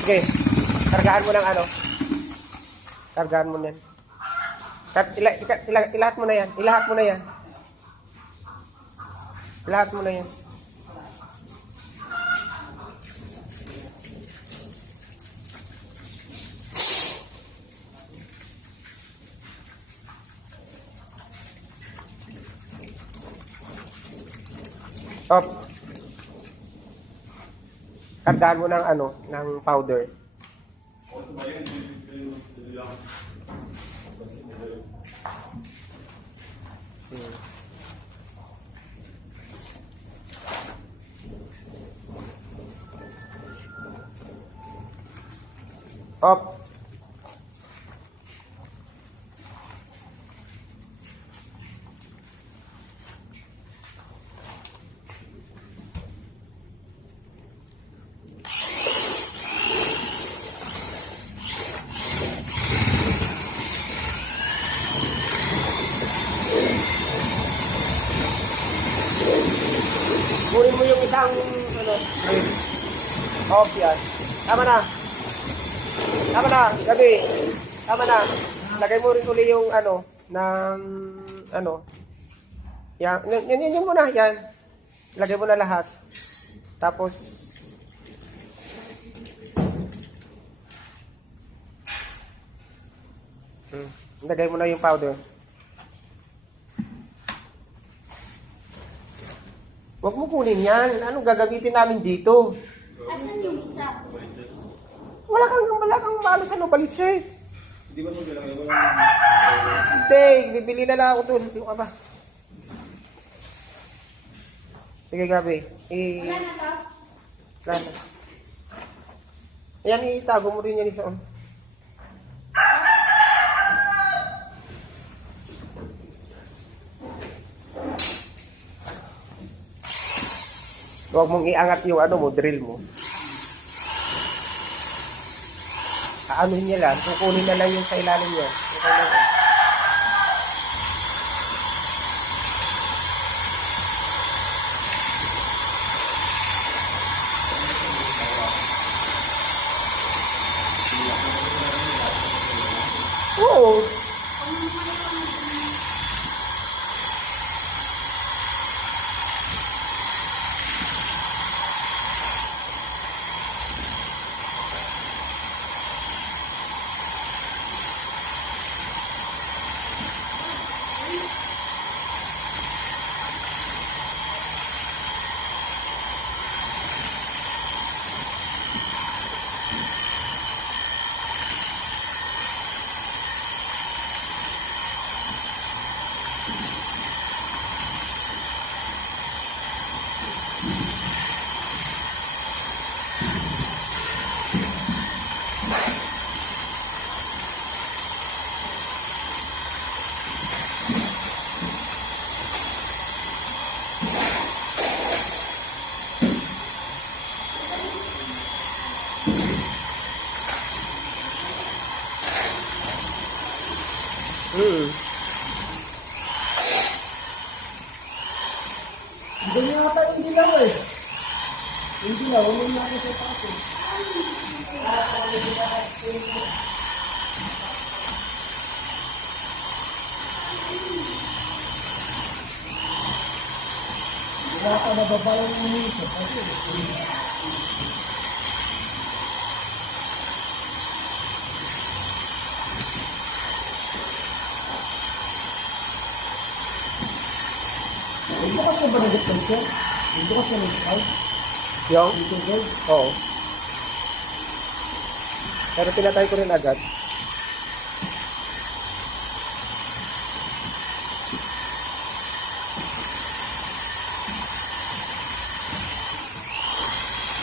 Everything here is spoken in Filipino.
Sige. Kargahan mo ng ano. Kargahan mo yan. Ilahat mo na yan. Ilahat mo na yan. Ilahat mo na yan. Stop. Kargahan mo ng ano, ng powder. Up. Kunin mo yung isang ano, off yan. Tama na. Tama na, gabi. Tama na. Lagay mo rin uli yung ano, ng ano. Yan, yan muna, yan. Lagay mo na lahat. Tapos, lagay mo na yung powder. Huwag mo kunin yan. Anong gagamitin namin dito? Asan yung isa? Wala kang malo sa nobaliches. Hindi ba ito kailangan? Hindi, bibili na lang ako doon. Ano ka ba? Sige, Gabi. Wala na ka? Wala na. Ayan, itago mo rin yan isa. Huwag mong iangat yung ano mo, drill mo. Aanuhin niya lang, kukunin na lang yung sa ilalim niya. Okay na lang. Oo. Hindi nga tayo hindi lang eh. Hindi lang, huwag mo natin sa tapo. Wala ka nababalang umisip. Bukas na ba nag-ipon siya? Bukas na nag-ipon? Yung? Dito gold? Oo. Pero pinatay ko rin agad.